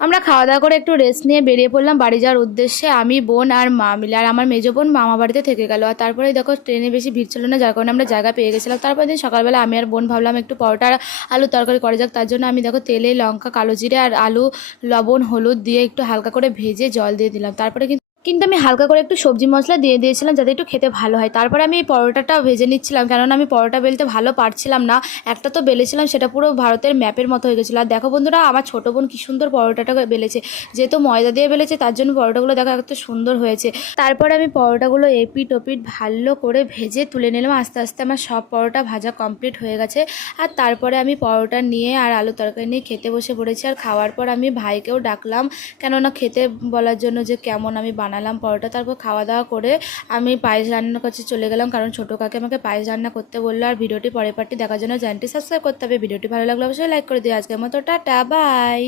আমরা খাওয়া দাওয়া করে একটু রেস্ট নিয়ে বেরিয়ে পড়লাম বাড়ি যাওয়ার উদ্দেশ্যে। আমি, বোন আর মা মিলে। আর আমার মেজো বোন মামা বাড়িতে থেকে গেল। আর তারপরে দেখো ট্রেনে বেশি ভিড় ছিল না, যার কারণে আমরা জায়গা পেয়ে গেছিলাম। তারপর দিন সকালবেলা আমি আর বোন ভাবলাম একটু পরোটা আর আলু তরকারি করা যাক। তার জন্য আমি দেখো তেলে লঙ্কা, কালো জিরে আর আলু, লবণ, হলুদ দিয়ে একটু হালকা করে ভেজে জল দিয়ে দিলাম। তারপরে কিন্তু আমি হালকা করে একটু সবজি মশলা দিয়ে দিয়েছিলাম যাতে একটু খেতে ভালো হয়। তারপরে আমি এই পরোটাটা ভেজে নিচ্ছিলাম, কেননা আমি পরোটা বেলতে ভালো পারছিলাম না। একটা তো বেলেছিলাম, সেটা পুরো ভারতের ম্যাপের মতো হয়ে গেছিলো। আর দেখো বন্ধুরা, আমার ছোটো বোন কী সুন্দর পরোটাটা বেলেছে। যেহেতু ময়দা দিয়ে বেলেছে তার জন্য পরোটাগুলো দেখো এত সুন্দর হয়েছে। তারপরে আমি পরোটাগুলো এপিট ওপিট ভালো করে ভেজে তুলে নিলাম। আস্তে আস্তে আমার সব পরোটা ভাজা কমপ্লিট হয়ে গেছে। আর তারপরে আমি পরোটা নিয়ে আর আলু তরকারি নিয়ে খেতে বসে পড়েছি। আর খাওয়ার পর আমি ভাইকেও ডাকলাম, কেননা খেতে বলার জন্য যে কেমন আমি বানালাম পরোটা। তারপর খাওয়া দাওয়া করে আমি পায়েস রান্নার কাছে চলে গেলাম, কারণ ছোটো কাকে আমাকে পায়েস রান্না করতে বললো। আর ভিডিওটি পরের পার্টটি দেখার জন্য চ্যানেলটি সাবস্ক্রাইব করতে হবে। ভিডিওটি ভালো লাগলে অবশ্যই লাইক করে দিও। আজকের মতো টাটা, বাই।